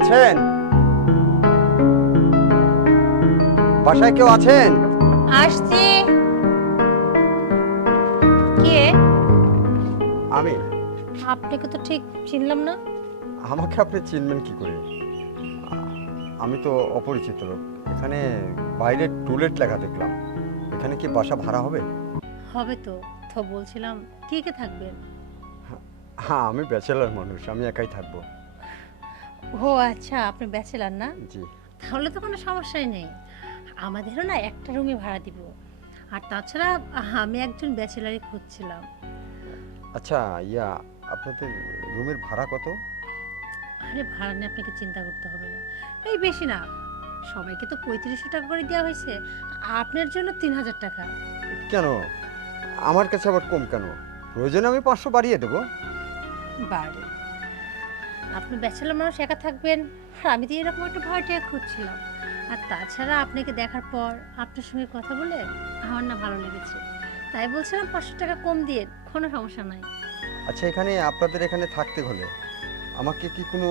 আছেন? বাসায় কেউ আছেন? আসছি। কে? আমি। আপনাকে তো ঠিক চিনলাম না। আমাকে আপনি চিনবেন কি করে? আমি তো অপরিচিত লোক। এখানে বাইরে টুলেট লেখা দেখলাম। এখানে কি বাসা ভাড়া হবে? হবে তো। তো বলছিলাম কে কে থাকবেন? হ্যাঁ, আমি ব্যাচেলার মানুষ, আমি একাই থাকবো। ও আচ্ছা, আপনি ব্যাচেলার না? জি। তাহলে তো কোনো সমস্যাই নেই। আমাদেরও না একটা রুমই ভাড়া দিব। আর তাছাড়া আমি একজন ব্যাচেলারই খুঁজছিলাম। আচ্ছা, আপনাদের রুমের ভাড়া কত? আরে ভাড়া নিয়ে আপনাকে চিন্তা করতে হবে না। এই বেশি না, সবাইকে তো 3500 টাকা করে দেওয়া হয়েছে। আপনার জন্য 3000 টাকা। কেন? আমার কাছে আবার কম কেন? প্রয়োজনে আমি 500 বাড়িয়ে দেবো। বাড়ি? আপনি ব্যাচেলর মানুষ, একা থাকবেন, আর আমি তো এরকম একটা ভাড়াটিয়া খুঁজছিলাম। আর তাছাড়া আপনাকে দেখার পর আপনার সঙ্গে কথা বলে আমার না ভালো লেগেছে, তাই বলছিলাম 500 টাকা কম দিয়ে, কোনো সমস্যা নাই। আচ্ছা, আপনাদের এখানে থাকতে হলে আমাকে কি কোনো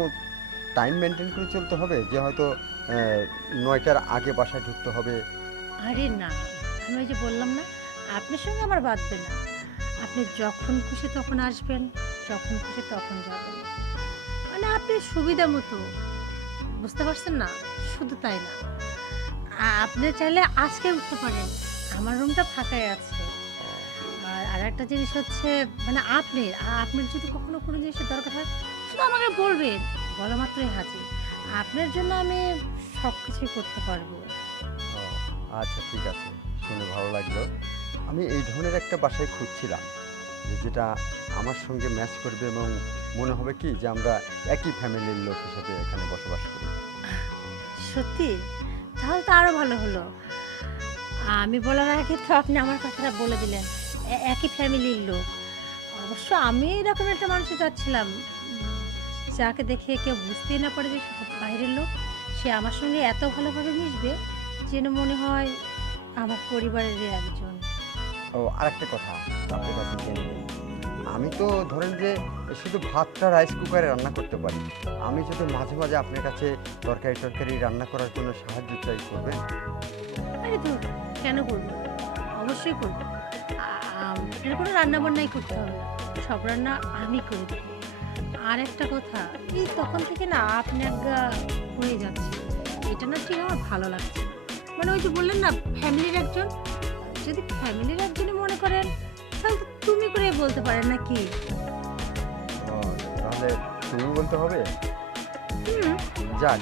টাইম মেনটেন করে চলতে হবে, যে হয়তো 9টার আগে বাসায় ঢুকতে হবে? আরে না, আমি ওই যে বললাম না, আপনার সঙ্গে আমার বাঁধবে না। আপনি যখন খুশি তখন আসবেন, যখন খুশি তখন যাবেন, মানে আপনি সুবিধা মতো। বুঝতে পারছেন না? শুধু তাই না, আপনি চাইলে আজকে উঠতে পারেন, আমার রুমটা ফাঁকাই আছে। আর আরেকটা জিনিস হচ্ছে, মানে আপনার যদি কখনো কোনো জিনিসের দরকার হয়, শুধু আমাকে বলবেন, বলা মাত্রই হাজির। আপনার জন্য আমি সব কিছুই করতে পারবো। ও, আচ্ছা ঠিক আছে, শুনে ভালো লাগলো। আমি এই ধরনের একটা বাসায় খুঁজছিলাম, যেটা আমার সঙ্গে ম্যাচ করবে এবং মনে হবে কি যে আমরা একই ফ্যামিলির লোক হিসেবে এখানে বসবাস করি। সত্যি? তাহলে তো আরো ভালো হলো। আমি বলার আগে তো আপনি আমার কথাটা বলে দিলেন। একই ফ্যামিলির লোক। অবশ্য আমি এরকম একটা মানুষই চাচ্ছিলাম, যাকে দেখে কেউ বুঝতেই না পারে যে সে বাইরের লোক। সে আমার সঙ্গে এত ভালোভাবে মিশবে, যেন মনে হয় আমার পরিবারেরই একজন। ও, আরেকটা কথা আপনার কাছে জেনে নিই। আমি তো ধরেন যে শুধু ভাতটা রাইস কুকারে রান্না করতে পারি। আমি যদি মাঝে মাঝে আপনার কাছে তরকারি টরকারি রান্না করার জন্য সাহায্য চাই, করবেন? আরে ধুর, কেন করব না? অবশ্যই করব। আপনার কোনো রান্না-বান্নাই করতে হবে না। সব রান্না আমি করে দেব। আর একটা কথা, এই তখন থেকে না আপনি আজ্ঞা হয়ে যাচ্ছে। এটা না ঠিক আমার ভালো লাগছে না। মানে ওই যে বললেন না ফ্যামিলির একজন, যদি ফ্যামিলির একজনই মনে করেন, তাহলে তো তুমি করে বলতে পারেন নাকি? ও, তাহলে তুমি বলতে হবে? হুম। যাক,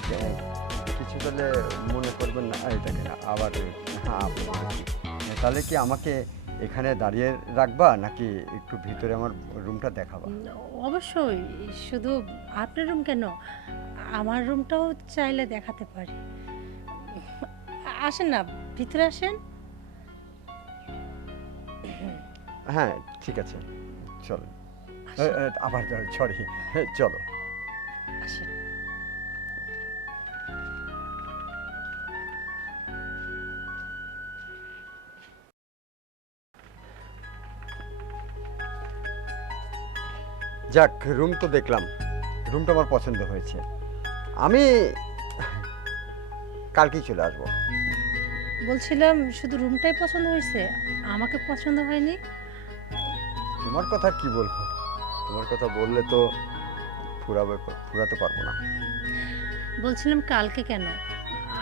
কিছু তাহলে মনে করবেন না। এই দেখেন আবার, হ্যাঁ আপনি বলেছি। তাহলে কি আমাকে এখানে দাঁড়িয়ে রাখবা নাকি একটু ভিতরে আমার রুমটা দেখাবা? অবশ্যই। শুধু আপনার রুম কেন, আমার রুমটাও চাইলে দেখাতে পারি। আসেন না, ভিতরে আসেন। হ্যাঁ, ঠিক আছে, চলো। আসেন, আবার সরি, চলো। আসেন। যাক, রুম তো দেখলাম, রুমটা আমার পছন্দ হয়েছে। আমি কালকেই চলে আসবো। বলছিলাম শুধু রুমটাই পছন্দ হয়েছে, আমাকে পছন্দ হয়নি? তোমার কথা কি বলবো? তোমার কথা বললে তো ফুরাবে, ফুরাতে পারবো না। বলছিলাম কালকে কেন,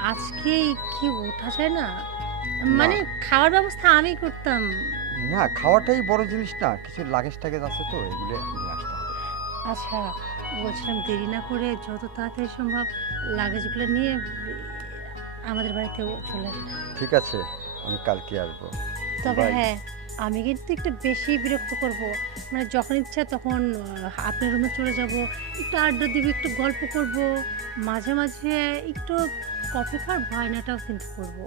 আজকেই কি ওঠা যায় না? না, মানে খাওয়ার ব্যবস্থা আমি করতাম। না, খাওয়াটাই বড় জিনিস না, কিছু লাগেজ টাগেজ আছে তো, এগুলো নিয়ে আসতে হবে। আচ্ছা, বলছিলাম দেরি না করে যত তাড়াতাড়ি সম্ভব লাগেজগুলো নিয়ে আমাদের বাড়িতেও চলে আসেন। ঠিক আছে, আমি কালকে আসবো। তবে বাই। হ্যাঁ, আমি কিন্তু একটু বেশি বিরক্ত করব। মানে যখন ইচ্ছা তখন আপনার রুমে চলে যাব, একটু আড্ডা দিব, একটু গল্প করব, মাঝে মাঝে একটু কফি খাওয়ার বায়নাটাও কিন্তু করব।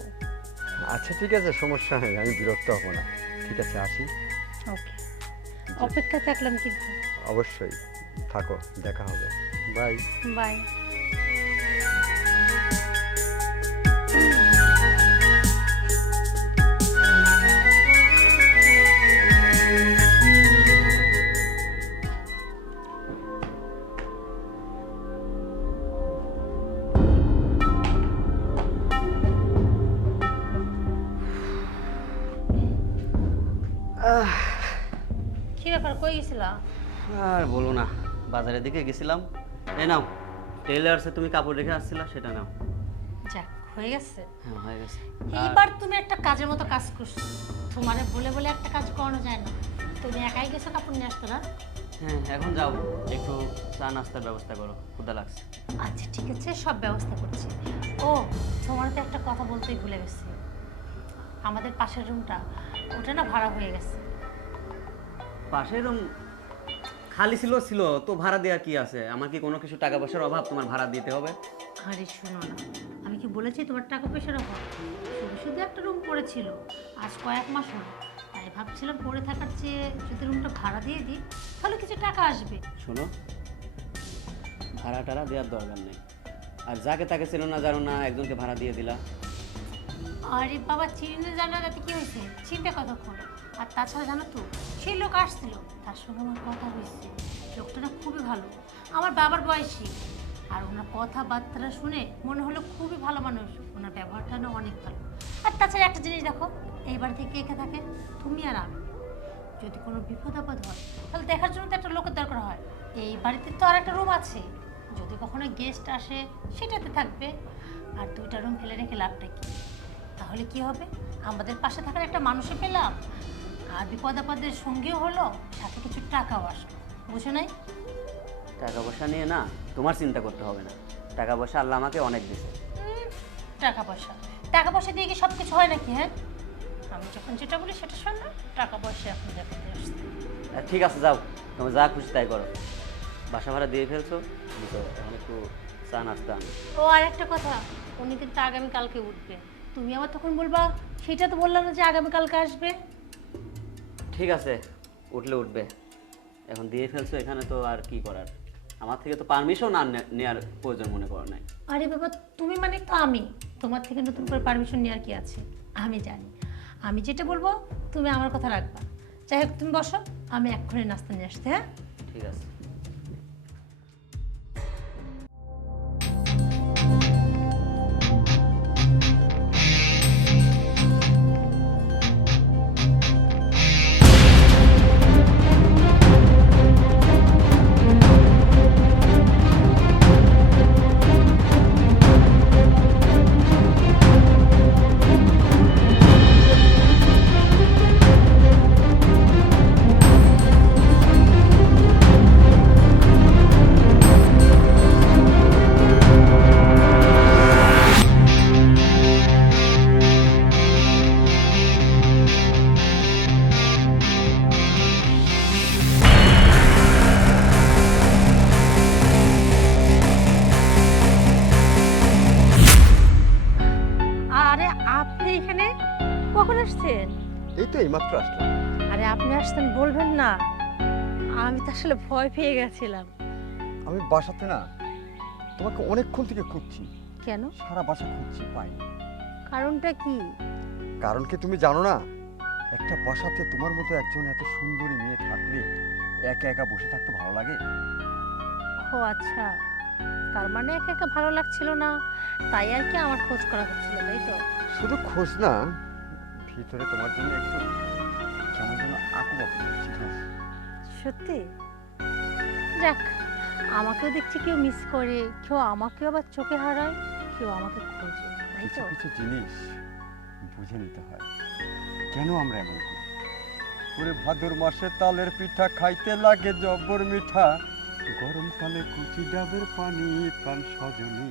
আচ্ছা ঠিক আছে, সমস্যা নেই, আমি বিরক্ত হব না। ঠিক আছে, আসি। ওকে, জি, অপেক্ষা থাকলাম কিন্তু। অবশ্যই, থাকো, দেখা হবে। বাই। বাই। কি ব্যাপার, কই গেছিলা? আর বলো না, বাজারের দিকে গেছিলাম। এই নাও, টেইলার্সে তুমি কাপড় রেখে আসছিলা, সেটা নাও। যাক, হয়ে গেছে। হ্যাঁ, হয়ে গেছে। এইবার তুমি একটা কাজের মতো কাজ করছো। তোমারে বলে বলে একটা কাজ করানো যায় না। তুমি একাই গেছো কাপড় নিয়ে আসতে না? হ্যাঁ, এখন যাও, একটু চা নাস্তার ব্যবস্থা করো, ক্ষুধা লাগছে। আচ্ছা ঠিক আছে, সব ব্যবস্থা করছি। ও, তোমার তো একটা কথা বলতেই ভুলে গেছি। আমাদের পাশের রুমটা, ওটা না ভাড়া হয়ে গেছে। পাশের রুম খালি ছিল তো ভাড়া দেওয়া কি আছে? আমার কি কোনো কিছু টাকা পয়সার অভাব তোমার ভাড়া দিতে হবে? আরে শোনো না, আমি কি বলেছি তোমার টাকা পয়সার অভাব? শুধু শুধু একটা রুম পড়েছিল, আজ কয়েক মাস হলো। তাই ভাবছিলাম পড়ে থাকার চেয়ে যদি রুমটা ভাড়া দিয়ে দিই তাহলে কিছু টাকা আসবে। শোনো, ভাড়া টাড়া দেওয়ার দরকার নেই। আর যাকে তাকে ছিল না জানো না, একজনকে ভাড়া দিয়ে দিলা। আরে বাবা, চিনে জানা যাতে কি হয়েছে, চিন্তা কতক্ষণ। আর তাছাড়া জানো তো, সেই লোক আসছিল, তার সঙ্গে আমার কথা হয়েছে। লোকটা না খুবই ভালো, আমার বাবার বয়সী। আর ওনার কথাবার্তা শুনে মনে হলো খুবই ভালো মানুষ। ওনার ব্যবহারটা না অনেক ভালো। আর তাছাড়া একটা জিনিস দেখো, এই বাড়ি থেকে একা থাকে তুমি আর আমি। যদি কোনো বিপদ আপদ হয় তাহলে দেখার জন্য তো একটা লোকের দরকার হয়। এই বাড়িতে তো আর একটা রুম আছে, যদি কখনো গেস্ট আসে সেটাতে থাকবে। আর দুইটা রুম ফেলে রেখে লাভটা কি? তাহলে কি হবে, আমাদের পাশে থাকার একটা মানুষও পেলাম, আর বিপদ আপদের সঙ্গীও হলো, সাথে কিছু টাকাও আসলো। বুঝো নাই? টাকা পয়সা নিয়ে না তোমার চিন্তা করতে হবে না। টাকা পয়সা আল্লাহ আমাকে অনেক দিয়েছে। টাকা পয়সা, টাকা পয়সা দিয়ে কি সব কিছু হয় নাকি? হ্যাঁ, আমি যখন যেটা বলি সেটা শোন না। টাকা পয়সা এখন দেখাতে আসছে। ঠিক আছে, যাও, তুমি যা খুশি তাই করো। বাসা ভাড়া দিয়ে ফেলছো, তো এখন একটু চা নাস্তা আনো। ও, আর একটা কথা, উনি কিন্তু আগামীকালকে উঠবে। তুমি আমার তখন বলবা, সেটা তো বললাম না যে আগামীকালকে আসবে। ঠিক আছে, উঠলে উঠবে। এখন দিয়ে ফেলছো এখানে, তো আর কি করার? আমার থেকে তো পারমিশন আর নেওয়ার প্রয়োজন মনে করো নাই। আরে বাবা, তুমি মানে তো আমি, তোমার থেকে নতুন করে পারমিশন নেওয়ার কি আছে? আমি জানি, আমি যেটা বলবো তুমি আমার কথা রাখবা। যাই হোক, তুমি বসো, আমি এক্ষুনি নাস্তা নিয়ে আসতে। হ্যাঁ, ঠিক আছে। আরে আপনি এখানে কখন আসছেন? এই তো এইমাত্র আসলাম। আরে আপনি আসছেন বলবেন না, আমি তো আসলে ভয় পেয়ে গেছিলাম। আমি বাসাতে না, তোমাকে অনেকক্ষণ থেকে খুঁজছি, কেন? সারা বাসা খুঁজছি, পাইনি। কারণটা কি? কারণ কি তুমি জানো না? একটা বাসাতে তোমার মতো একজন এত সুন্দরী মেয়ে থাকলে একা একা বসে থাকতে ভালো লাগে? ও আচ্ছা, তার মানে একা একা ভালো লাগছিল না, তাই আর কি আমার খোঁজ করা হচ্ছিল, তাই তো? শুধু খোঁজ না, ভিতরে তোমার জন্য একটু কেমন যেন আঁকুবাকু করছি। সত্যি? যাক, আমাকেও দেখছি কেউ মিস করে, কেউ আমাকেও আবার চোখে হারায়, কেউ আমাকে খোঁজে, তাই কিছু তো? কিছু জিনিস বুঝে নিতে হয়, কেন আমরা এমন করি। ওরে ভাদর মাসে তালের পিঠা খাইতে লাগে জব্বর মিঠা, গরমকালে কুচি ডাবের পানি, প্রাণ সজনী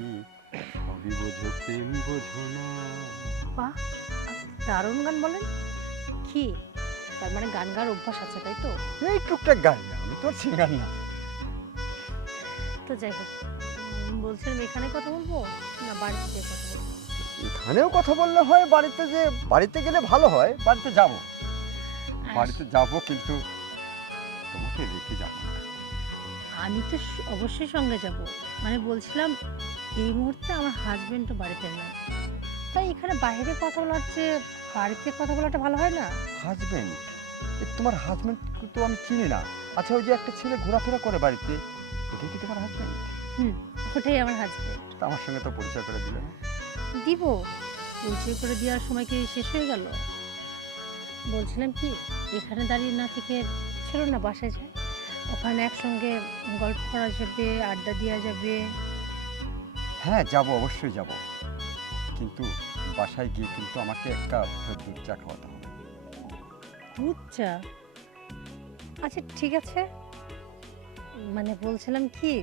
সবই বোঝো প্রেম বোঝো না। বাহ, দারুণ গান বলেন। কি, তার মানে গান গাওয়ার অভ্যাস আছে, তাই তো? এই টুকটাক গাই না, আমি তো সিঙ্গার না। তো যাই হোক, বলছিলাম এখানে কথা বলবো না বাড়িতে যেয়ে কথা বলবো? এখানেও কথা বললে হয়, বাড়িতে গেলে ভালো হয়। বাড়িতে যাব, বাড়িতে যাব, কিন্তু তোমাকে রেখে যাব না। আমি তো অবশ্যই সঙ্গে যাব। মানে বলছিলাম, এই মুহূর্তে আমার হাজবেন্ডও বাড়িতে নেই, তাই এখানে বাইরে কথা বলার চেয়ে বাড়িতে কথা বলাটা ভালো হয় না? হাজবেন্ড? তোমার হাজবেন্ড তো আমি চিনি না। আচ্ছা, ওই যে একটা ছেলে ঘোরাফেরা করে বাড়িতে, ওটাই কি তোমার হাজবেন্ড? হুম, ওটাই আমার হাজবেন্ড। আমার সঙ্গে তো পরিচয় করে দিলে না? দিব, পরিচয় করে দেওয়ার সময় কি শেষ হয়ে গেল? বলছিলাম কি, এখানে দাঁড়িয়ে না থেকে ছিল না বাসায় যায়, ওখানে একসঙ্গে গল্প করা যাবে, আড্ডা দেওয়া যাবে। হ্যাঁ যাব, অবশ্যই যাব, কিন্তু বাসায় গিয়ে কিন্তু আমাকে একটা দুধ চা খাওয়াতে হবে। দুধ চা? আচ্ছা ঠিক আছে, মানে বলছিলাম কি,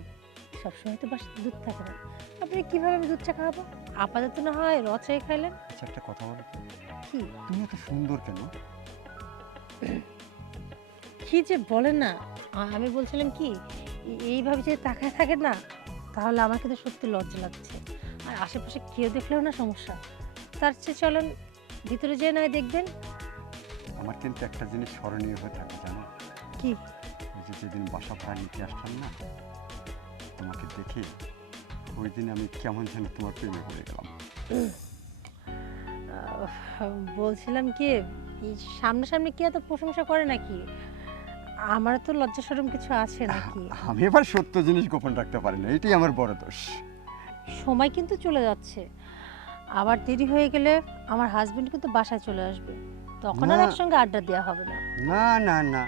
সবসময় তো বাসায় দুধ থাকে না, আপনি কিভাবে আমি দুধ চা খাওয়াবো? আপাতত না হয় র চাই খাইলেন। আচ্ছা একটা কথা বলো তো, কি? তুমি এত সুন্দর কেন? কি যে বলে না, আমি বলছিলাম কি, এইভাবে যদি তাকায় থাকে না, তাহলে আমার কিন্তু সত্যি লজ্জা লাগছে, আর আশেপাশে কেউ দেখলেও না সমস্যা। তার চেয়ে চলেন ভিতরে যেয়ে নয় দেখবেন। আমার কিন্তু একটা জিনিস স্মরণীয় হয়ে থাকে জানো, কি? ওই যে যেদিন বাসা ভাড়া নিতে আসলাম না, তোমাকে দেখে ওই দিন আমি কেমন যেন তোমার প্রেমে পড়ে গেলাম। বলছিলাম কি, এই সামনাসামনি কি এত প্রশংসা করে নাকি? আমার তো লজ্জা শরম কিছু আছে নাকি? আমি এবার সত্য জিনিস গোপন রাখতে পারি না, এটাই আমার বড় দোষ। সময় কিন্তু চলে যাচ্ছে, আবার দেরি হয়ে গেলে আমার হাজবেন্ড কিন্তু বাসায় চলে আসবে, তখন আর না। একসঙ্গে আড্ডা দেওয়া হবে না। না না না,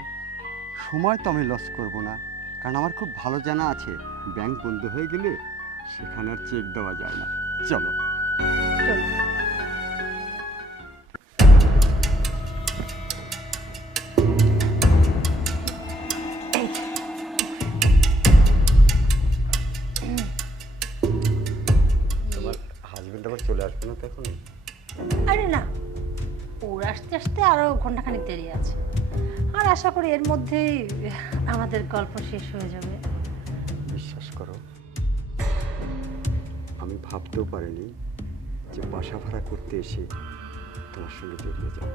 সময় তো আমি লস করব না, কারণ আমার খুব ভালো জানা আছে ব্যাংক বন্ধ হয়ে গেলে সেখানে আর চেক দেওয়া যায় না। চলো। চল। তোমার হাজবেন্ড আবার চলে আসবে না তো এখন? আরে না, ওর আসতে আসতে আরো ঘন্টাখানিক দেরি আছে, আর আশা করি এর মধ্যেই আমাদের গল্প শেষ হয়ে যাবে। বিশ্বাস করো, আমি ভাবতেও পারিনি যে বাসা ভাড়া করতে এসে তোমার সঙ্গে জড়িয়ে যাব।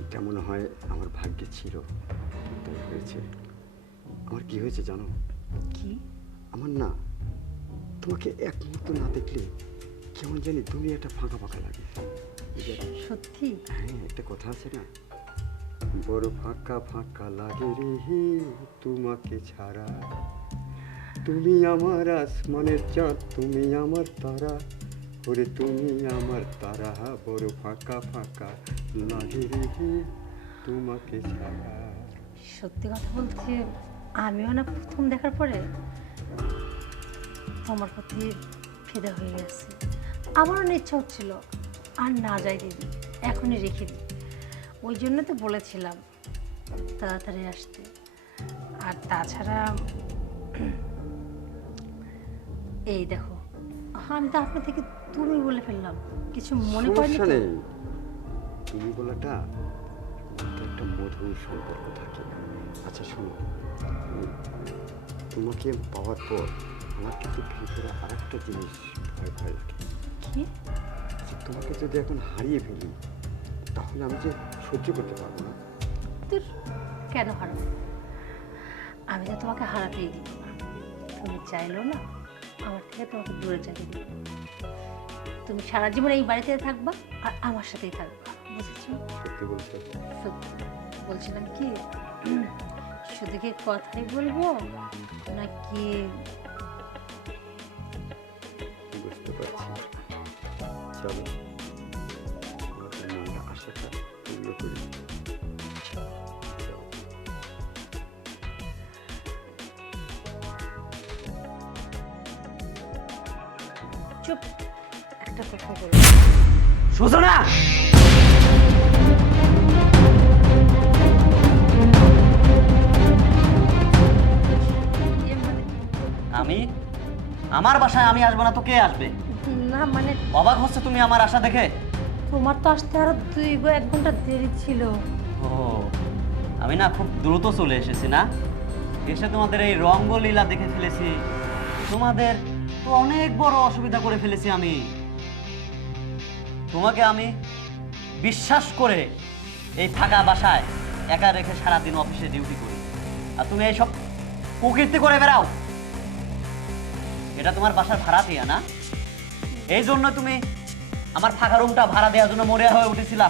এটা মনে হয় আমার ভাগ্যে ছিল, তাই হয়েছে। আমার কি হয়েছে জানো? কি? আমার না, তোমাকে এক মুহূর্ত না দেখলে কেমন জানি দুনিয়াটা ফাঁকা ফাঁকা লাগে। এই যে, সত্যি? হ্যাঁ, একটা কথা আছে না, বড় ফাঁকা ফাঁকা লাগে রে হে তোমাকে ছাড়া, তুমি আমার আসমানের চাঁদ, তুমি আমার তারা, ওরে তুমি আমার তারা, বড় ফাঁকা ফাঁকা লাগে রে হে তোমাকে ছাড়া। সত্যি কথা বলতে, আমিও না প্রথম দেখার পরে তোমার প্রতি ফিদা হয়ে গেছে। আমারও না ইচ্ছা হচ্ছিল আর না যাই দিদি, এখনই রেখে দিই। ওই জন্য তো বলেছিলাম তাড়াতাড়ি আসতে। আর তাছাড়া এই দেখো, আমি তো আপনার থেকে তুমি বলে ফেললাম, কিছু মনে করেনি সমস্যা তো? নেই, তুমি বলাটা মধ্যে একটা মধুর সম্পর্ক থাকে। আচ্ছা শোনো, তোমাকে পাওয়ার পর আমার কিন্তু ভিতরে আর একটা জিনিস ভয় ভয় লাগে। কি? যে তোমাকে যদি এখন হারিয়ে ফেলি, তাহলে আমি যে সহ্য করতে পারবো না। তোর কেন হারাবো? আমি তো তোমাকে হারাতেই দিব না, তুমি চাইলেও না আমার থেকে তোমাকে দূরে চালিয়ে দিব। তুমি সারা জীবন এই বাড়িতে থাকবা আর আমার সাথেই থাকবা, বুঝেছো? সত্যি বলছো? সত্যি বলছিলাম কি, শুধু কি কথাই বলবো নাকি? বুঝতে পারছি। চলো, আমাদের মনটা আশাটা পূর্ণ করি। চলো। চুপ, একটা কথা বলবো। সূচনা! আমি আমার বাসায় আমি আসবো না তো কে আসবে? না মানে অবাক হচ্ছে তুমি আমার আশা দেখে? তোমার তো আসতে আরো 1 ঘন্টা দেরি ছিল। ও, আমি না খুব দ্রুত চলে এসেছি না, এসে তোমাদের এই রঙ্গলীলা দেখে ফেলেছি, তোমাদের তো অনেক বড় অসুবিধা করে ফেলেছি আমি। তোমাকে আমি বিশ্বাস করে এই ফাঁকা বাসায় একা রেখে সারাদিন অফিসে ডিউটি করি, আর তুমি এইসব কুকীর্তি করে বেড়াও। এটা তোমার বাসার ভাড়া দিয়া না, এই জন্য তুমি আমার ফাঁকা রুমটা ভাড়া দেওয়ার জন্য মরিয়া হয়ে উঠেছিলা।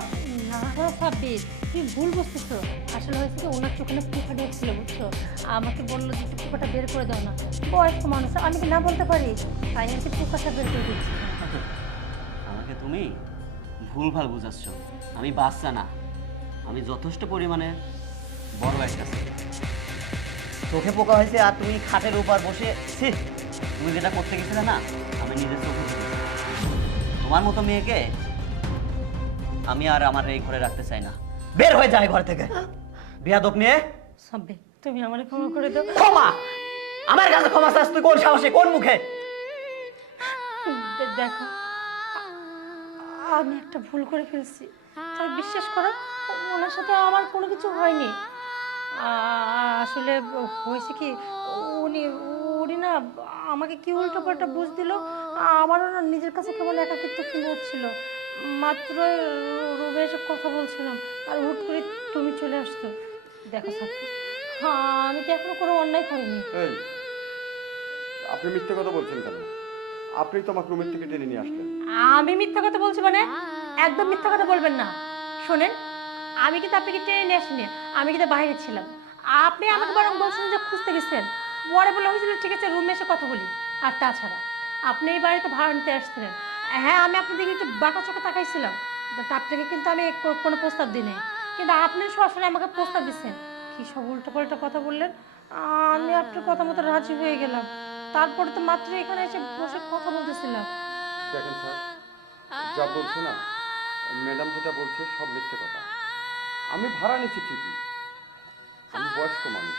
না সাব্বির, তুমি ভুল বুঝতেছো। আসলে হয়েছে কি, ওনার চোখে না পোকা ঢুকছিল, বুঝছো? আমাকে বললো যে পোকাটা বের করে দাও না, বয়স্ক মানুষ, আমি কি না বলতে পারি? তাই আমি পোকাটা বের করে দিচ্ছি। আমাকে তুমি ভুলভাল বুঝাচ্ছ। আমি বাচ্চা না, আমি যথেষ্ট পরিমাণে বড় একটা ছেলে। চোখে পোকা হয়েছে আর তুমি খাটের উপর বসে ছি, তুমি যেটা করতে গেছিলে না, আমি নিজের চোখে দেখেছি। তোমার মতো মেয়েকে আমি আর আমার এই ঘরে রাখতে চাই না। বের হয়ে যায় ঘর থেকে, বেয়াদব মেয়ে। সাব্বির, তুমি আমারে ক্ষমা করে দাও। ক্ষমা? আমার কাছে ক্ষমা চাস তুই কোন সাহসে, কোন মুখে? দেখো, আমি একটা ভুল করে ফেলছি, তাই বিশ্বাস করো ওনার সাথে আমার কোনো কিছু হয়নি। আসলে হয়েছে কি, উনি উনি না আমাকে কি উল্টো পাল্টা বুঝ দিল। আমারও না নিজের কাছে কেমন একাকিত্ব ফিল হচ্ছিল। মাত্র রুমে এসে কথা বলছিলাম আর হুট করে তুমি চলে আসতো। দেখো সাব্বির, আমি তো এখনো কোনো অন্যায় করিনি। এই, আপনি মিথ্যে কথা বলছেন কেন? আপনি তো আমাকে রুমের থেকে টেনে নিয়ে আসলেন। আমি মিথ্যা কথা বলছি মানে? একদম মিথ্যা কথা বলবেন না। শোনেন, আমি কিন্তু আপনাকে টেনে নিয়ে আসিনি, আমি কিন্তু বাইরে ছিলাম। আপনি আমাকে বরং বলছেন যে খুঁজতে গেছেন। পরে বলে হয়েছিল ঠিক আছে রুমে এসে কথা বলি। আর তাছাড়া আপনি এই বাড়িতে ভাড়া নিতে আসছিলেন। হ্যাঁ, আমি আপনার দিকে একটু বাঁকা চোখে তাকাইছিলাম, বাট আপনাকে কিন্তু আমি কোনো প্রস্তাব দিই নাই। কিন্তু আপনি সরাসরি আমাকে প্রস্তাব দিচ্ছেন। কী সব উল্টো পাল্টা কথা বললেন, আমি আপনার কথা মতো রাজি হয়ে গেলাম। তারপরে তো মাত্র এখানে এসে বসে কথা বলতেছিলাম। দেখেন স্যার, যা বলছে না ম্যাডাম, যেটা বলছে সব মিথ্যে কথা। আমি ভাড়া নিচ্ছি ঠিকই, আমি বয়স্ক মানুষ।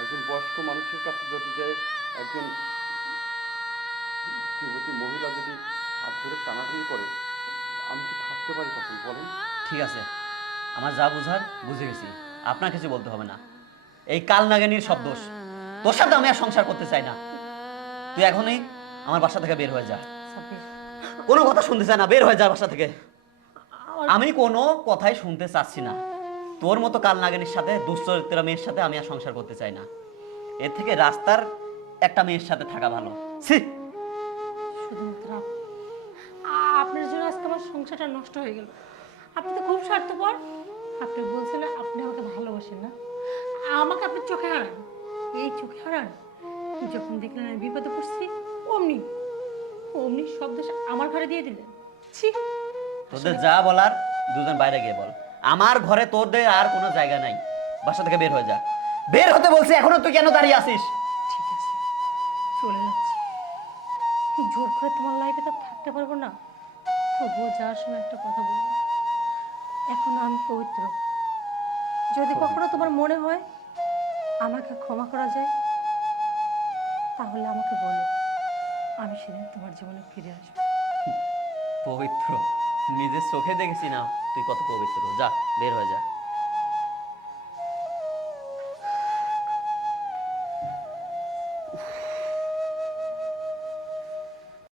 একজন বয়স্ক মানুষের কাছে যদি যায়, একজন যুবতী মহিলা যদি হাত ধরে টানাটানি করে, আমি কি থাকতে পারি তখন বলেন? ঠিক আছে, আমার যা বুঝার বুঝে গেছি, আপনার কিছু বলতে হবে না। এই কাল নাগানির সব দোষ। তোর সাথে আমি আর সংসার করতে চাই না। তুই এখনই আমার বাসা থেকে বের হয়ে যা। সাব্বির, কোনো কথা শুনতে চাই না, বের হয়ে যা বাসা থেকে। আমি কোনো কথাই শুনতে চাচ্ছি না। তোর মতো কাল নাগানির সাথে, দুশ্চরিত্র মেয়ের সাথে আমি আর সংসার করতে চাই না। এর থেকে রাস্তার একটা মেয়ের সাথে থাকা ভালো। ছি! শুধুমাত্র আপনার জন্য আজকে আমার সংসারটা নষ্ট হয়ে গেল। আপনি তো খুব স্বার্থপর। আপনি বলছেন আপনি আমাকে ভালোবাসেন না, আমাকে আপনি চোখে হারান। এই চোখে হারান, যখন দেখলেন আমি বিপদে পড়ছি অমনি অমনি সব দোষ আমার ঘরে দিয়ে দিলেন। ছি! তোদের যা বলার দুজন বাইরে গিয়ে বল। আমার ঘরে তোদের আর কোনো জায়গা নাই। বাসা থেকে বের হয়ে যা। বের হতে বলছি, এখনো তুই কেন দাঁড়িয়ে আছিস? ঠিক আছে, চলে যাচ্ছি। জোর করে তোমার লাইফে তো থাকতে পারবো না, তবুও যাওয়ার সময় একটা কথা বলবো। এখন আমি পবিত্র। যদি কখনো তোমার মনে হয় আমাকে ক্ষমা করা যায়, তাহলে আমাকে বলো, আমি সেদিন তোমার জীবনে ফিরে আসবো। পবিত্র? নিজের চোখে দেখেছি না তুই কত পবিত্র। যা, বের হয়ে যা।